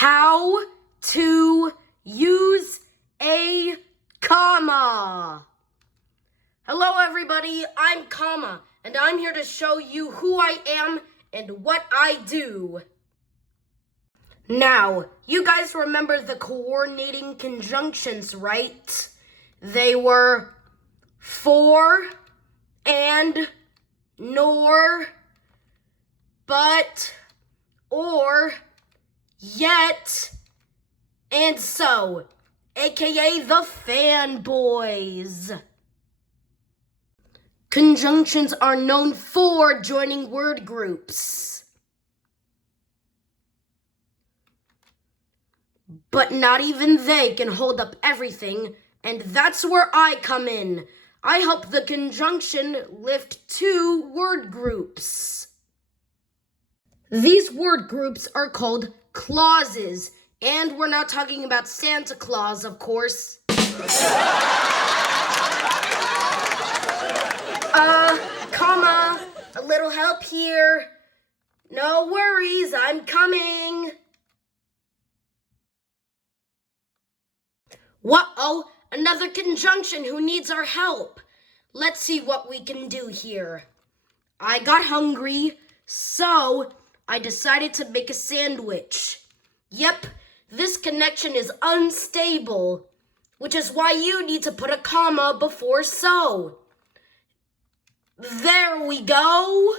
How to use a comma. Hello everybody, I'm Comma, and I'm here to show you who I am and what I do. Now, you guys remember the coordinating conjunctions, right? They were for, and, nor, but, or, yet, and so, aka the fanboys. Conjunctions are known for joining word groups. But not even they can hold up everything, and that's where I come in. I help the conjunction lift two word groups. These word groups are called clauses, and we're not talking about Santa Claus, of course. Comma, a little help here. No worries, I'm coming. Whoa, another conjunction who needs our help. Let's see what we can do here. I got hungry, so I decided to make a sandwich. Yep, this connection is unstable, which is why you need to put a comma before so. There we go.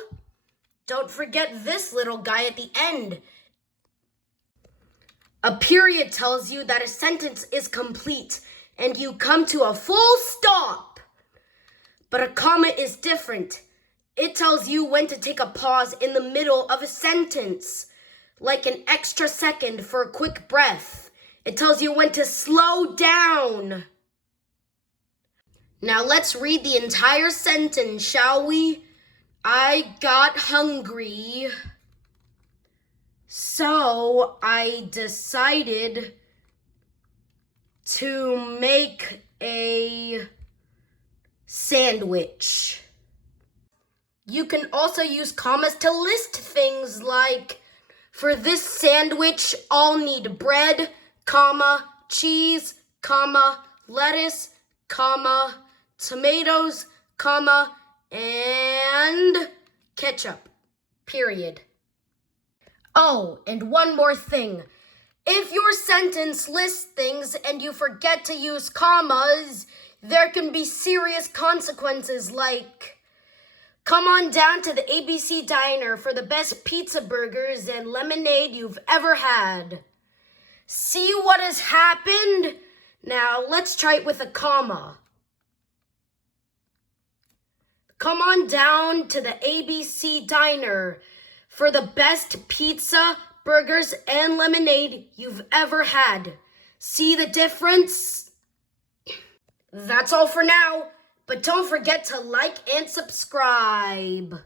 Don't forget this little guy at the end. A period tells you that a sentence is complete and you come to a full stop. But a comma is different. It tells you when to take a pause in the middle of a sentence, like an extra second for a quick breath. It tells you when to slow down. Now let's read the entire sentence, shall we? I got hungry, so I decided to make a sandwich. You can also use commas to list things like, for this sandwich, I'll need bread, comma, cheese, comma, lettuce, comma, tomatoes, comma, and ketchup, period. Oh, and one more thing. If your sentence lists things and you forget to use commas, there can be serious consequences like, come on down to the ABC Diner for the best pizza burgers and lemonade you've ever had. See what has happened? Now let's try it with a comma. Come on down to the ABC Diner for the best pizza, burgers, and lemonade you've ever had. See the difference? That's all for now, but don't forget to like and subscribe.